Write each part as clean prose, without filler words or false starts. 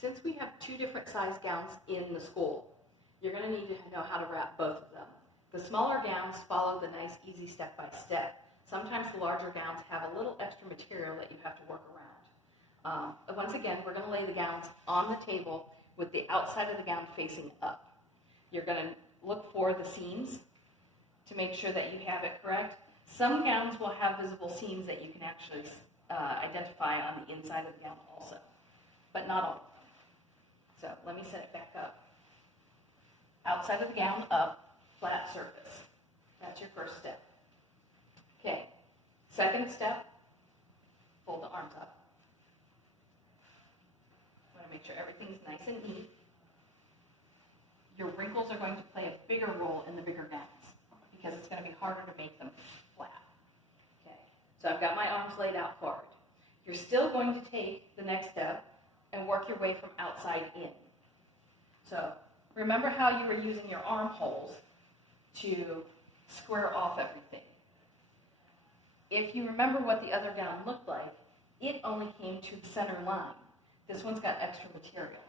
Since we have two different size gowns in the school, you're going to need to know how to wrap both of them. The smaller gowns follow the nice, easy step-by-step. Sometimes the larger gowns have a little extra material that you have to work around. Once again, we're going to lay the gowns on the table with the outside of the gown facing up. You're going to look for the seams to make sure that you have it correct. Some gowns will have visible seams that you can actually identify on the inside of the gown also, but not all. So let me set it back up. Outside of the gown up, flat surface. That's your first step. Okay, second step, fold the arms up. I want to make sure everything's nice and neat. Your wrinkles are going to play a bigger role in the bigger gowns because it's going to be harder to make them flat. Okay, so I've got my arms laid out forward. You're still going to take the next step and work your way from outside in. So remember how you were using your armholes to square off everything. If you remember what the other gown looked like, it only came to the center line. This one's got extra material.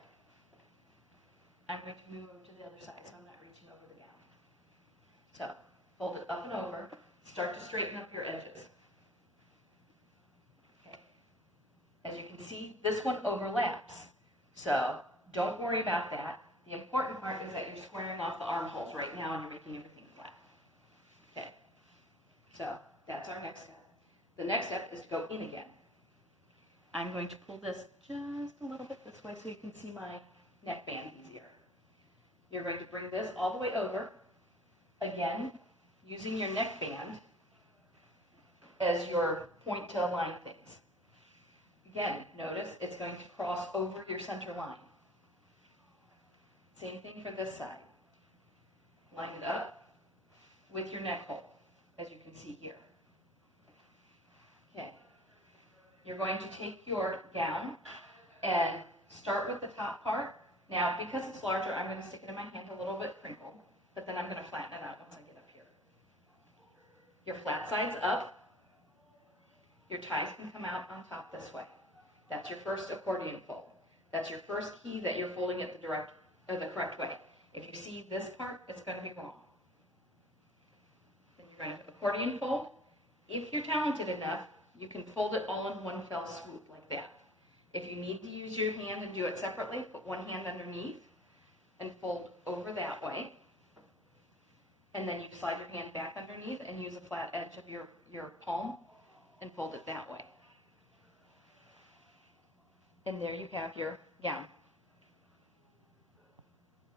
I'm going to move over to the other side so I'm not reaching over the gown. So fold it up and over. Start to straighten up your edges. Okay. As you can see, this one overlaps. So don't worry about that. The important part is that you're squaring off the armholes right now and you're making everything flat. Okay. So that's our next step. The next step is to go in again. I'm going to pull this just a little bit this way so you can see my neckband easier. You're going to bring this all the way over, again, using your neckband as your point to align things. Again, notice it's going to cross over your center line. Same thing for this side. Line it up with your neck hole, as you can see here. Okay. You're going to take your gown and start with the top part. Now, because it's larger, I'm going to stick it in my hand a little bit crinkled, but then I'm going to flatten it out once I get up here. Your flat side's up. Your ties can come out on top this way. That's your first accordion fold. That's your first key that you're folding it the correct way. If you see this part, it's going to be wrong. Then you're going to accordion fold. If you're talented enough, you can fold it all in one fell swoop like that. If you need to use your hand and do it separately, put one hand underneath and fold over that way. And then you slide your hand back underneath and use a flat edge of your palm and fold it that way. And there you have your gown.